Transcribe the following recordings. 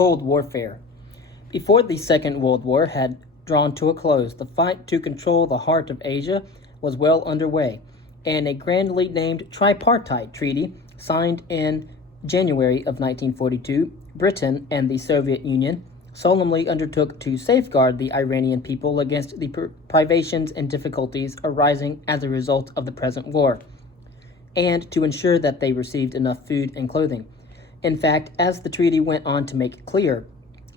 Cold Warfare. Before the Second World War had drawn to a close, the fight to control the heart of Asia was well underway, and a grandly named tripartite treaty signed in January of 1942, Britain and the Soviet Union solemnly undertook to safeguard the Iranian people against the privations and difficulties arising as a result of the present war, and to ensure that they received enough food and clothing. In fact, as the treaty went on to make clear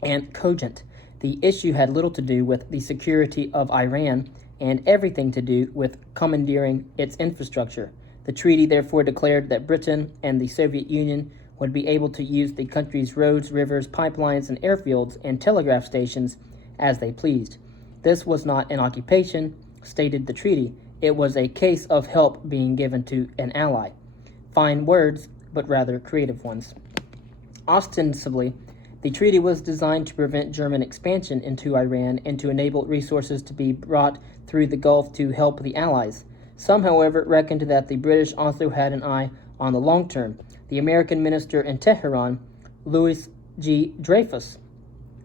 and cogent, the issue had little to do with the security of Iran and everything to do with commandeering its infrastructure. The treaty therefore declared that Britain and the Soviet Union would be able to use the country's roads, rivers, pipelines, and airfields and telegraph stations as they pleased. This was not an occupation, stated the treaty. It was a case of help being given to an ally. Fine words, but rather creative ones. Ostensibly, the treaty was designed to prevent German expansion into Iran and to enable resources to be brought through the Gulf to help the Allies. Some, however, reckoned that the British also had an eye on the long term. The American minister in Tehran, Louis G. Dreyfus,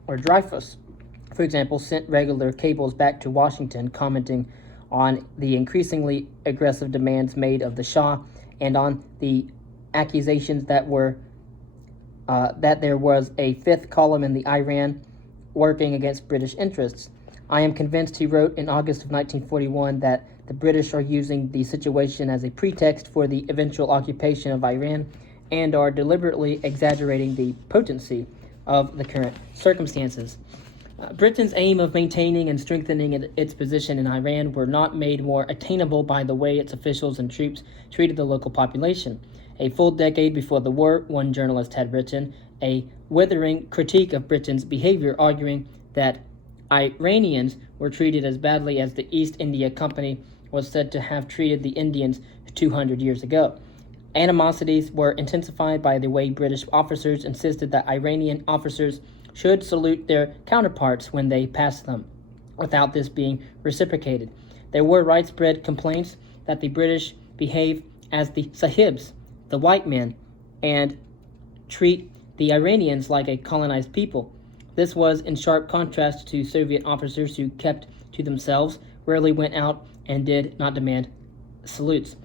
for example, sent regular cables back to Washington commenting on the increasingly aggressive demands made of the Shah and on the accusations that there was a fifth column in the Iran working against British interests. I am convinced, he wrote in August of 1941, that the British are using the situation as a pretext for the eventual occupation of Iran and are deliberately exaggerating the potency of the current circumstances. Britain's aim of maintaining and strengthening its position in Iran were not made more attainable by the way its officials and troops treated the local population. A full decade before the war, one journalist had written a withering critique of Britain's behavior, arguing that Iranians were treated as badly as the East India Company was said to have treated the Indians 200 years ago. Animosities were intensified by the way British officers insisted that Iranian officers should salute their counterparts when they passed them, without this being reciprocated. There were widespread complaints that the British behave as the Sahibs, the white men, and treat the Iranians like a colonized people. This was in sharp contrast to Soviet officers who kept to themselves, rarely went out, and did not demand salutes,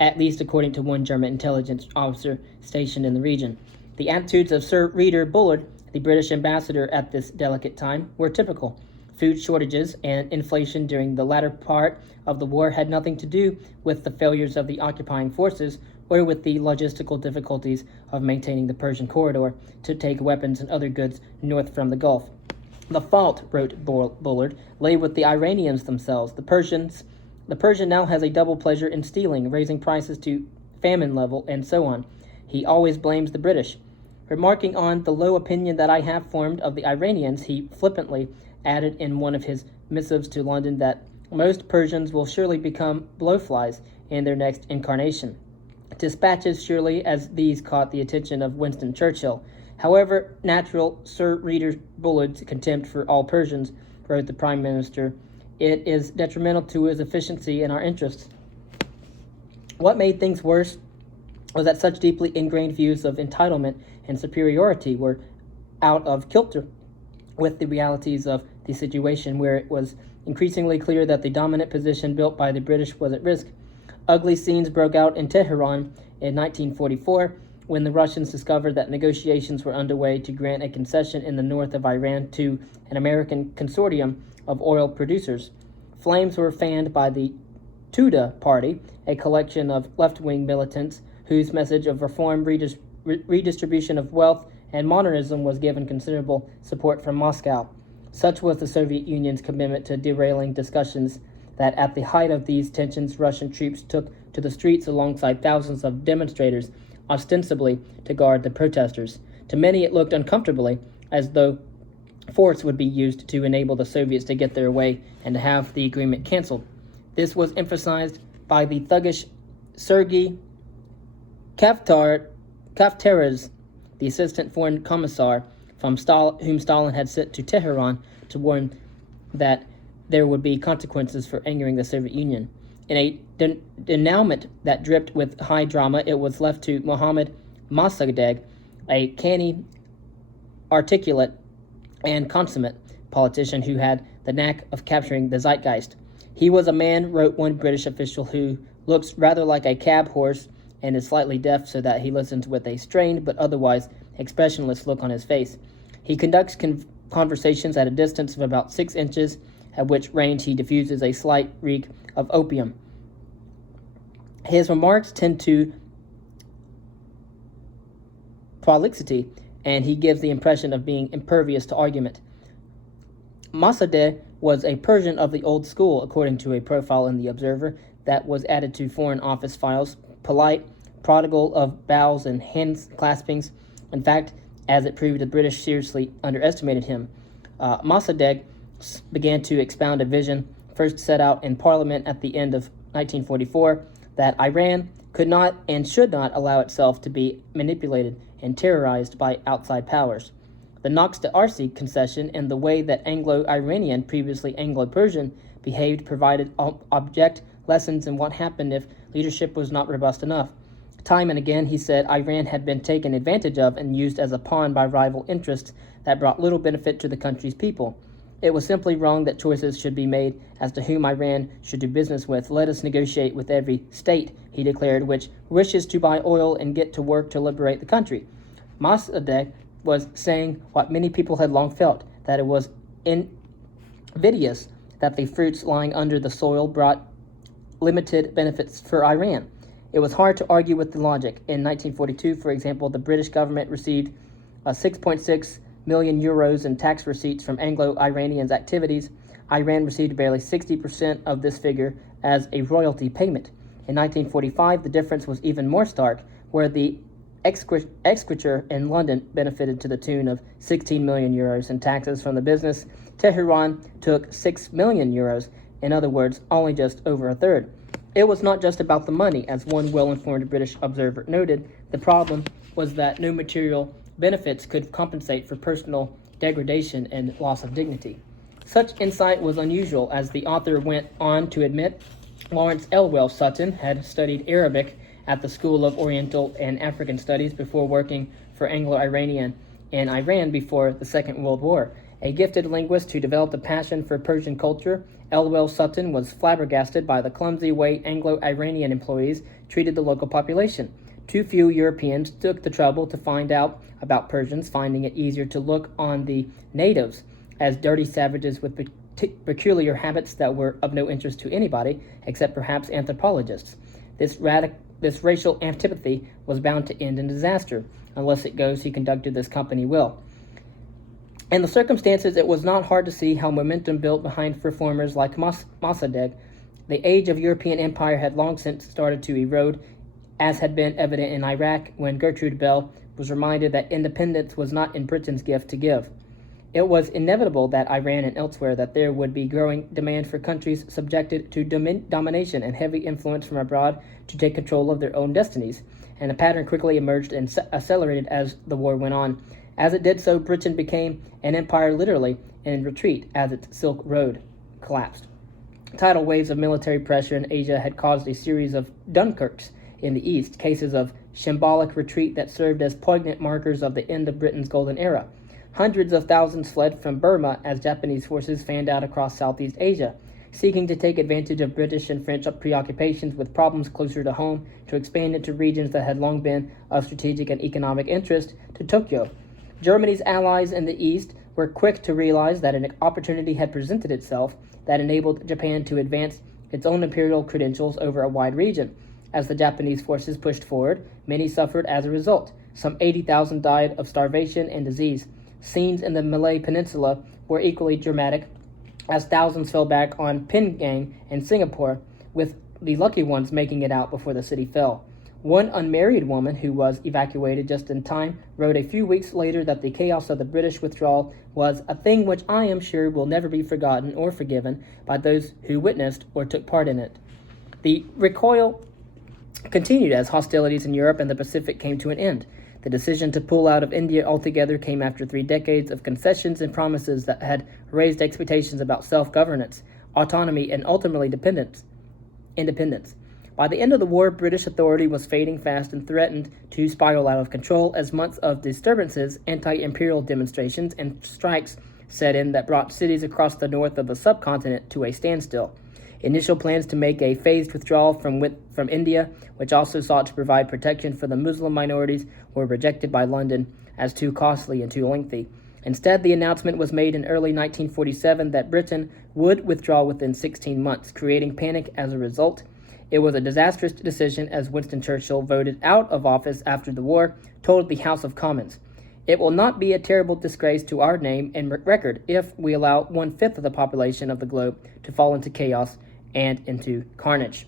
at least according to one German intelligence officer stationed in the region. The attitudes of Sir Reeder Bullard, the British ambassador at this delicate time, were typical. Food shortages and inflation during the latter part of the war had nothing to do with the failures of the occupying forces or with the logistical difficulties of maintaining the Persian corridor to take weapons and other goods north from the Gulf. The fault, wrote Bullard, lay with the Iranians themselves. The Persian now has a double pleasure in stealing, raising prices to famine level, and so on. He always blames the British. Remarking on the low opinion that I have formed of the Iranians, he flippantly added in one of his missives to London that most Persians will surely become blowflies in their next incarnation. Dispatches surely as these caught the attention of Winston Churchill. However natural Sir Reeder Bullard's contempt for all Persians, wrote the Prime Minister, it is detrimental to his efficiency and our interests. What made things worse was that such deeply ingrained views of entitlement and superiority were out of kilter with the realities of the situation, where it was increasingly clear that the dominant position built by the British was at risk. Ugly scenes broke out in Tehran in 1944 when the Russians discovered that negotiations were underway to grant a concession in the north of Iran to an American consortium of oil producers. Flames were fanned by the Tudeh Party, a collection of left-wing militants whose message of reform, redistribution of wealth, and modernism was given considerable support from Moscow. Such was the Soviet Union's commitment to derailing discussions that at the height of these tensions, Russian troops took to the streets alongside thousands of demonstrators, ostensibly to guard the protesters. To many it looked uncomfortably as though force would be used to enable the Soviets to get their way and to have the agreement canceled. This was emphasized by the thuggish Sergei Kaftaras, the assistant foreign commissar whom Stalin had sent to Tehran to warn that there would be consequences for angering the Soviet Union. In a denouement that dripped with high drama, it was left to Mohammad Mossadegh, a canny articulate and consummate politician who had the knack of capturing the zeitgeist. He was a man, wrote one British official, who looks rather like a cab horse and is slightly deaf so that he listens with a strained but otherwise expressionless look on his face. He conducts conversations at a distance of about 6 inches, at which range he diffuses a slight reek of opium. His remarks tend to prolixity, and he gives the impression of being impervious to argument. Mossadegh was a Persian of the old school, according to a profile in The Observer that was added to Foreign Office files, polite, prodigal of bows and hand claspings. In fact, as it proved, the British seriously underestimated him. Mossadegh began to expound a vision first set out in Parliament at the end of 1944 that Iran could not and should not allow itself to be manipulated and terrorized by outside powers. The Nox d'Arcy concession and the way that Anglo-Iranian, previously Anglo-Persian, behaved provided object lessons in what happened if leadership was not robust enough. Time and again, he said, Iran had been taken advantage of and used as a pawn by rival interests that brought little benefit to the country's people. It was simply wrong that choices should be made as to whom Iran should do business with. Let us negotiate with every state, he declared, which wishes to buy oil and get to work to liberate the country. Mossadegh was saying what many people had long felt, that it was invidious that the fruits lying under the soil brought limited benefits for Iran. It was hard to argue with the logic. In 1942, for example, the British government received 6.6 million euros in tax receipts from Anglo-Iranians' activities. Iran received barely 60% of this figure as a royalty payment. In 1945, the difference was even more stark, where the exchequer in London benefited to the tune of 16 million euros in taxes from the business. Tehran took 6 million euros, in other words, only just over a third. It was not just about the money, as one well-informed British observer noted. The problem was that no material benefits could compensate for personal degradation and loss of dignity. Such insight was unusual, as the author went on to admit. Lawrence Elwell Sutton had studied Arabic at the School of Oriental and African Studies before working for Anglo-Iranian in Iran before the Second World War. A gifted linguist who developed a passion for Persian culture, Elwell Sutton was flabbergasted by the clumsy way Anglo-Iranian employees treated the local population. Too few Europeans took the trouble to find out about Persians, finding it easier to look on the natives as dirty savages with peculiar habits that were of no interest to anybody, except perhaps anthropologists. This racial antipathy was bound to end in disaster. Unless it goes, he conducted this company well. In the circumstances, it was not hard to see how momentum built behind reformers like Mossadegh. The age of European empire had long since started to erode, as had been evident in Iraq when Gertrude Bell was reminded that independence was not in Britain's gift to give. It was inevitable that Iran and elsewhere that there would be growing demand for countries subjected to domination and heavy influence from abroad to take control of their own destinies, and the pattern quickly emerged and accelerated as the war went on. As it did so, Britain became an empire literally in retreat as its Silk Road collapsed. Tidal waves of military pressure in Asia had caused a series of Dunkirks in the east, cases of symbolic retreat that served as poignant markers of the end of Britain's golden era. Hundreds of thousands fled from Burma as Japanese forces fanned out across Southeast Asia, seeking to take advantage of British and French preoccupations with problems closer to home to expand into regions that had long been of strategic and economic interest to Tokyo. Germany's allies in the East were quick to realize that an opportunity had presented itself that enabled Japan to advance its own imperial credentials over a wide region. As the Japanese forces pushed forward, many suffered as a result. Some 80,000 died of starvation and disease. Scenes in the Malay Peninsula were equally dramatic, as thousands fell back on Penang and Singapore, with the lucky ones making it out before the city fell. One unmarried woman who was evacuated just in time wrote a few weeks later that the chaos of the British withdrawal was a thing which I am sure will never be forgotten or forgiven by those who witnessed or took part in it. The recoil continued as hostilities in Europe and the Pacific came to an end. The decision to pull out of India altogether came after 3 decades of concessions and promises that had raised expectations about self-governance, autonomy, and ultimately independence. By the end of the war, British authority was fading fast and threatened to spiral out of control as months of disturbances, anti-imperial demonstrations, and strikes set in that brought cities across the north of the subcontinent to a standstill. Initial plans to make a phased withdrawal from India, which also sought to provide protection for the Muslim minorities, were rejected by London as too costly and too lengthy. Instead, the announcement was made in early 1947 that Britain would withdraw within 16 months, creating panic as a result. It was a disastrous decision as Winston Churchill, voted out of office after the war, told the House of Commons, "It will not be a terrible disgrace to our name and record if we allow 1/5 of the population of the globe to fall into chaos and into carnage."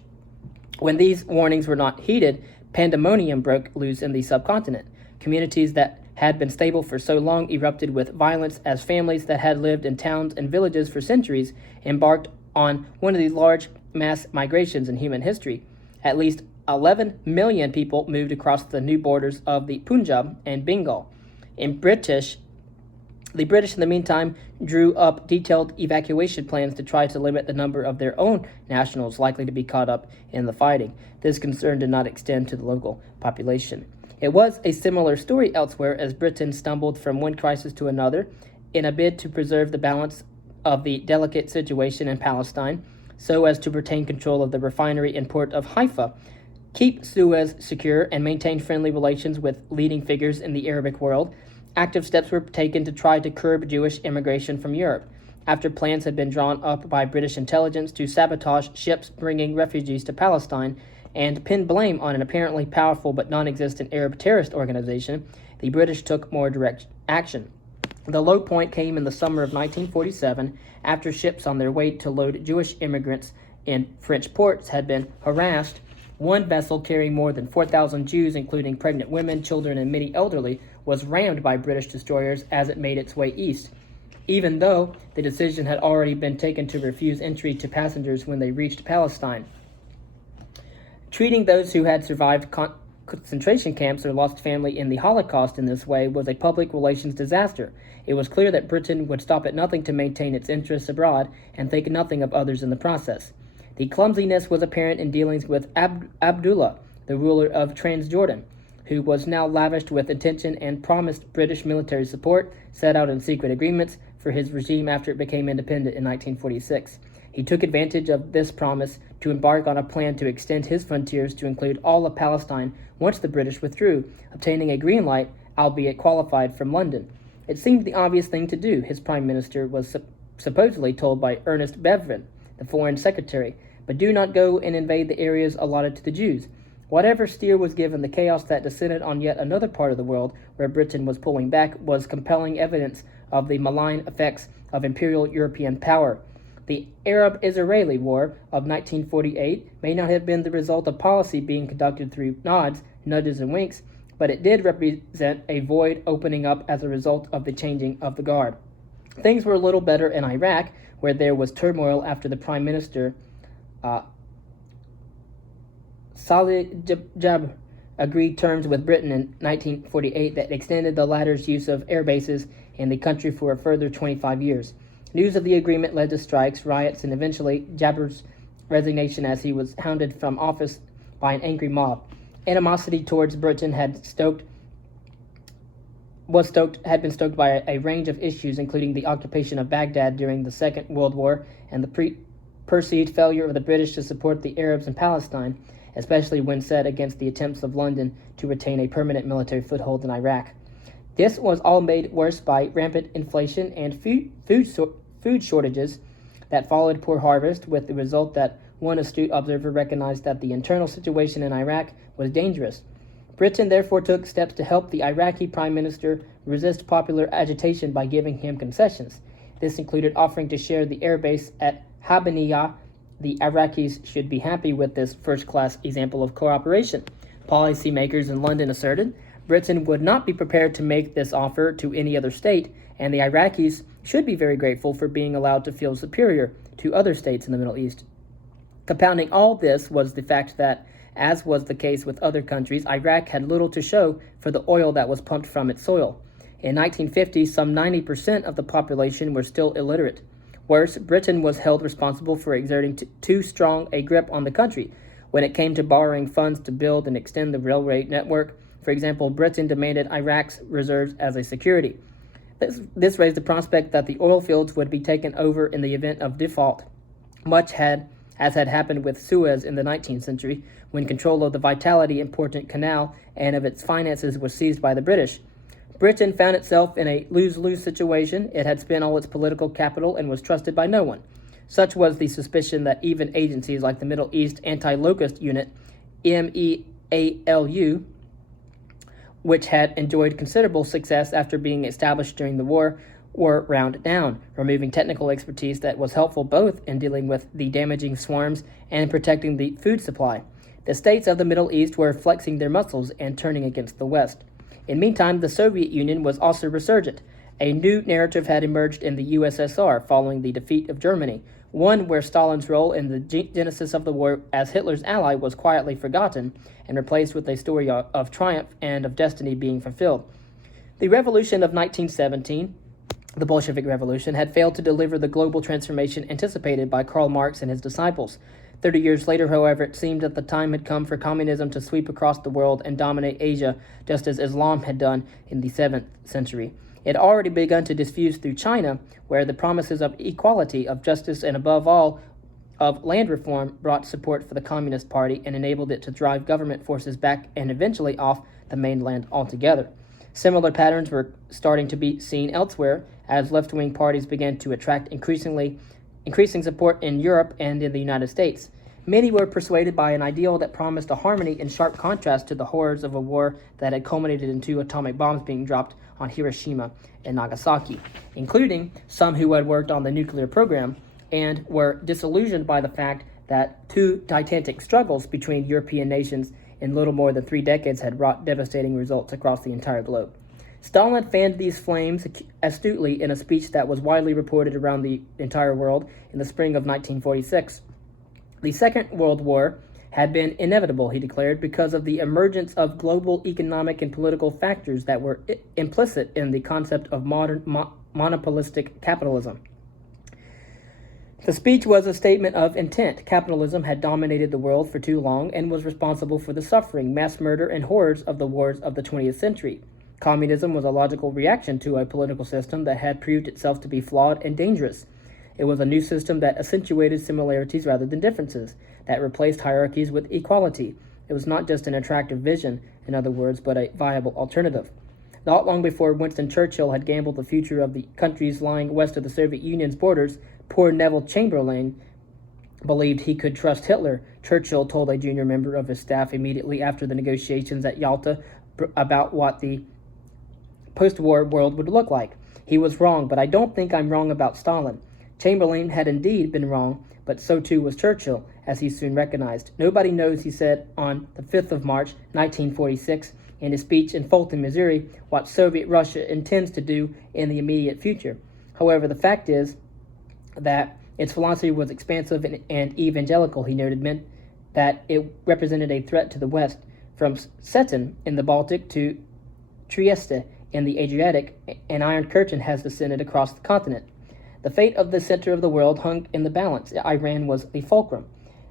When these warnings were not heeded, pandemonium broke loose in the subcontinent. Communities that had been stable for so long erupted with violence as families that had lived in towns and villages for centuries embarked on one of the large mass migrations in human history. At least 11 million people moved across the new borders of the Punjab and Bengal. The British, in the meantime, drew up detailed evacuation plans to try to limit the number of their own nationals likely to be caught up in the fighting. This concern did not extend to the local population. It was a similar story elsewhere as Britain stumbled from one crisis to another in a bid to preserve the balance of the delicate situation in Palestine so as to retain control of the refinery and port of Haifa, keep Suez secure, and maintain friendly relations with leading figures in the Arabic world. Active steps were taken to try to curb Jewish immigration from Europe, after plans had been drawn up by British intelligence to sabotage ships bringing refugees to Palestine and pin blame on an apparently powerful but non-existent Arab terrorist organization. The British took more direct action. The low point came in the summer of 1947, after ships on their way to load Jewish immigrants in French ports had been harassed. One vessel carrying more than 4,000 Jews, including pregnant women, children, and many elderly, was rammed by British destroyers as it made its way east, even though the decision had already been taken to refuse entry to passengers when they reached Palestine. Treating those who had survived concentration camps or lost family in the Holocaust in this way was a public relations disaster. It was clear that Britain would stop at nothing to maintain its interests abroad and think nothing of others in the process. The clumsiness was apparent in dealings with Abdullah, the ruler of Transjordan, who was now lavished with attention and promised British military support, set out in secret agreements for his regime after it became independent in 1946. He took advantage of this promise to embark on a plan to extend his frontiers to include all of Palestine once the British withdrew, obtaining a green light, albeit qualified, from London. It seemed the obvious thing to do, his prime minister was supposedly told by Ernest Bevin, the foreign secretary, but do not go and invade the areas allotted to the Jews. Whatever steer was given, the chaos that descended on yet another part of the world where Britain was pulling back was compelling evidence of the malign effects of imperial European power. The Arab-Israeli War of 1948 may not have been the result of policy being conducted through nods, nudges, and winks, but it did represent a void opening up as a result of the changing of the guard. Things were a little better in Iraq, where there was turmoil after the Prime Minister Salih Jabr agreed terms with Britain in 1948 that extended the latter's use of air bases in the country for a further 25 years. News of the agreement led to strikes, riots, and eventually Jabr's resignation as he was hounded from office by an angry mob. Animosity towards Britain had been stoked by a range of issues, including the occupation of Baghdad during the Second World War and the perceived failure of the British to support the Arabs in Palestine, especially when set against the attempts of London to retain a permanent military foothold in Iraq. This was all made worse by rampant inflation and food shortages that followed poor harvest, with the result that one astute observer recognized that the internal situation in Iraq was dangerous. Britain therefore took steps to help the Iraqi Prime Minister resist popular agitation by giving him concessions. This included offering to share the airbase at Habaniyah. The Iraqis should be happy with this first-class example of cooperation. Policymakers in London asserted Britain would not be prepared to make this offer to any other state, and the Iraqis should be very grateful for being allowed to feel superior to other states in the Middle East. Compounding all this was the fact that, as was the case with other countries, Iraq had little to show for the oil that was pumped from its soil. In 1950, some 90% of the population were still illiterate. Worse, Britain was held responsible for exerting too strong a grip on the country, When it came to borrowing funds to build and extend the railway network, for example, Britain demanded Iraq's reserves as a security. This raised the prospect that the oil fields would be taken over in the event of default, as had happened with Suez in the 19th century, when control of the vitally important canal and of its finances was seized by the British. Britain found itself in a lose-lose situation. It had spent all its political capital and was trusted by no one. Such was the suspicion that even agencies like the Middle East Anti-Locust Unit, MEALU, which had enjoyed considerable success after being established during the war, were wound down, removing technical expertise that was helpful both in dealing with the damaging swarms and in protecting the food supply. The states of the Middle East were flexing their muscles and turning against the West. In the meantime, the Soviet Union was also resurgent. A new narrative had emerged in the USSR following the defeat of Germany, one where Stalin's role in the genesis of the war as Hitler's ally was quietly forgotten and replaced with a story of triumph and of destiny being fulfilled. The revolution of 1917, the Bolshevik Revolution, had failed to deliver the global transformation anticipated by Karl Marx and his disciples. 30 years later, however, it seemed that the time had come for communism to sweep across the world and dominate Asia, just as Islam had done in the 7th century. It had already begun to diffuse through China, where the promises of equality, of justice, and above all, of land reform brought support for the Communist Party and enabled it to drive government forces back and eventually off the mainland altogether. Similar patterns were starting to be seen elsewhere as left-wing parties began to attract increasing support in Europe and in the United States. Many were persuaded by an ideal that promised a harmony in sharp contrast to the horrors of a war that had culminated in 2 atomic bombs being dropped on Hiroshima and Nagasaki, including some who had worked on the nuclear program and were disillusioned by the fact that 2 titanic struggles between European nations in little more than 3 decades had wrought devastating results across the entire globe. Stalin fanned these flames astutely in a speech that was widely reported around the entire world in the spring of 1946. The Second World War had been inevitable, he declared, because of the emergence of global economic and political factors that were implicit in the concept of modern monopolistic capitalism. The speech was a statement of intent. Capitalism had dominated the world for too long and was responsible for the suffering, mass murder, and horrors of the wars of the 20th century. Communism was a logical reaction to a political system that had proved itself to be flawed and dangerous. It was a new system that accentuated similarities rather than differences, that replaced hierarchies with equality. It was not just an attractive vision, in other words, but a viable alternative. Not long before Winston Churchill had gambled the future of the countries lying west of the Soviet Union's borders, poor Neville Chamberlain believed he could trust Hitler. Churchill told a junior member of his staff immediately after the negotiations at Yalta about what the post-war world would look like. He was wrong, but I don't think I'm wrong about Stalin. Chamberlain had indeed been wrong, but so too was Churchill, as he soon recognized. Nobody knows, he said on the 5th of March, 1946, in his speech in Fulton, Missouri, what Soviet Russia intends to do in the immediate future. However, the fact is that its philosophy was expansive and evangelical, he noted, meant that it represented a threat to the West, from Stettin in the Baltic to Trieste in the Adriatic. An Iron Curtain has descended across the continent. The fate of the center of the world hung in the balance. Iran was the fulcrum.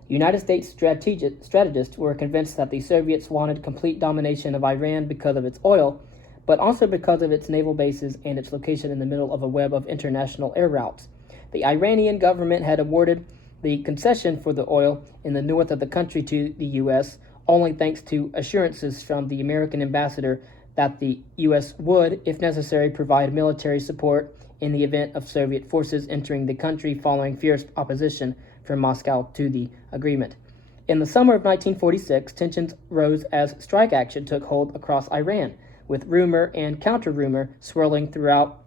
United States strategists were convinced that the Soviets wanted complete domination of Iran because of its oil, but also because of its naval bases and its location in the middle of a web of international air routes. The Iranian government had awarded the concession for the oil in the north of the country to the U.S., only thanks to assurances from the American ambassador that the U.S. would, if necessary, provide military support in the event of Soviet forces entering the country following fierce opposition from Moscow to the agreement. In the summer of 1946, tensions rose as strike action took hold across Iran, with rumor and counter-rumor swirling throughout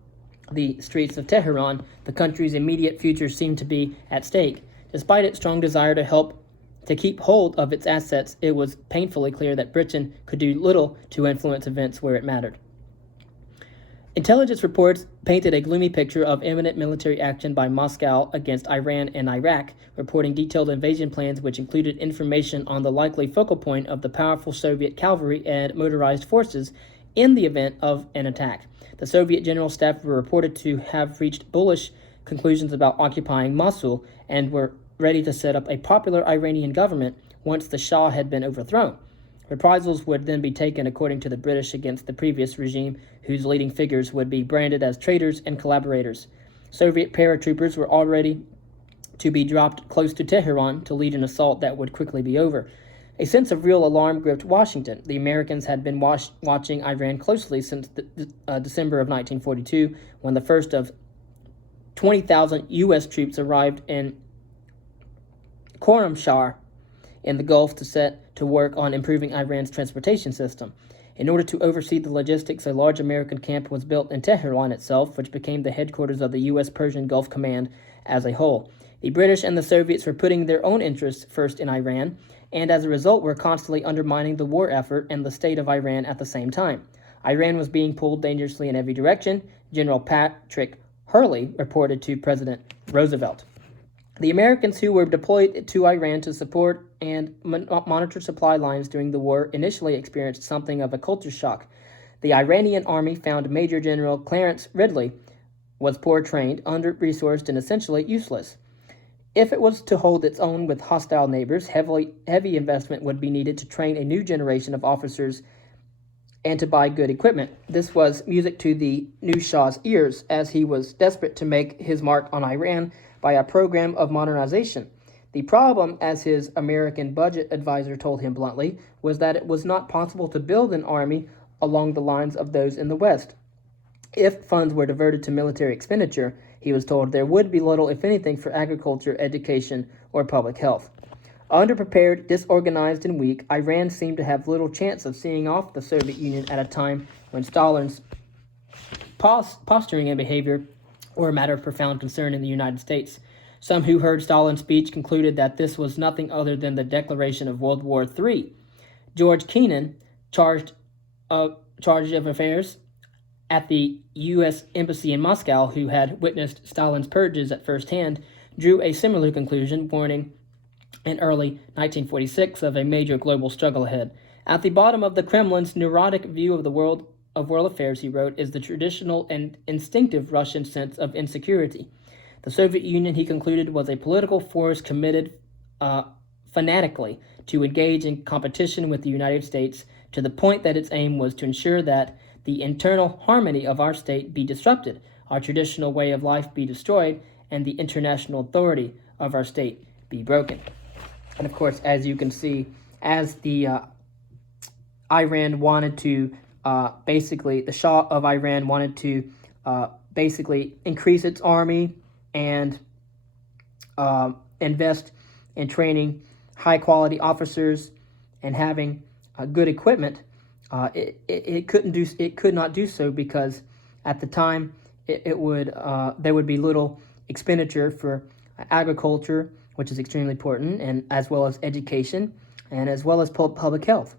the streets of Tehran. The country's immediate future seemed to be at stake. Despite its strong desire to keep hold of its assets, it was painfully clear that Britain could do little to influence events where it mattered. Intelligence reports painted a gloomy picture of imminent military action by Moscow against Iran and Iraq, reporting detailed invasion plans which included information on the likely focal point of the powerful Soviet cavalry and motorized forces in the event of an attack. The Soviet General Staff were reported to have reached bullish conclusions about occupying Mosul and were ready to set up a popular Iranian government once the Shah had been overthrown. Reprisals would then be taken, according to the British, against the previous regime, whose leading figures would be branded as traitors and collaborators. Soviet paratroopers were already to be dropped close to Tehran to lead an assault that would quickly be over. A sense of real alarm gripped Washington. The Americans had been watching Iran closely since December of 1942, when the first of 20,000 U.S. troops arrived in Khorramshahr in the Gulf to set to work on improving Iran's transportation system. In order to oversee the logistics, a large American camp was built in Tehran itself, which became the headquarters of the U.S. Persian Gulf Command as a whole. The British and the Soviets were putting their own interests first in Iran, and as a result were constantly undermining the war effort and the state of Iran at the same time. Iran was being pulled dangerously in every direction, General Patrick Hurley reported to President Roosevelt. The Americans who were deployed to Iran to support and monitor supply lines during the war initially experienced something of a culture shock. The Iranian army found Major General Clarence Ridley was poor trained, under-resourced, and essentially useless. If it was to hold its own with hostile neighbors, heavy investment would be needed to train a new generation of officers and to buy good equipment. This was music to the new Shah's ears, as he was desperate to make his mark on Iran by a program of modernization. The problem, as his American budget advisor told him bluntly, was that it was not possible to build an army along the lines of those in the West. If funds were diverted to military expenditure, he was told, there would be little, if anything, for agriculture, education, or public health. Underprepared, disorganized, and weak, Iran seemed to have little chance of seeing off the Soviet Union at a time when Stalin's posturing and behavior were a matter of profound concern in the United States. Some who heard Stalin's speech concluded that this was nothing other than the declaration of World War III. George Kennan, charge of affairs at the U.S. Embassy in Moscow, who had witnessed Stalin's purges at first hand, drew a similar conclusion, warning in early 1946 of a major global struggle ahead. At the bottom of the Kremlin's neurotic view of the world affairs, he wrote, is the traditional and instinctive Russian sense of insecurity. The Soviet Union, he concluded, was a political force committed fanatically to engage in competition with the United States, to the point that its aim was to ensure that the internal harmony of our state be disrupted, our traditional way of life be destroyed, and the international authority of our state be broken. And of course, as you can see, as the Iran wanted to the Shah of Iran wanted to basically increase its army and invest in training high-quality officers and having good equipment. It could not do so because at the time there would be little expenditure for agriculture, which is extremely important, and as well as education, and as well as public health.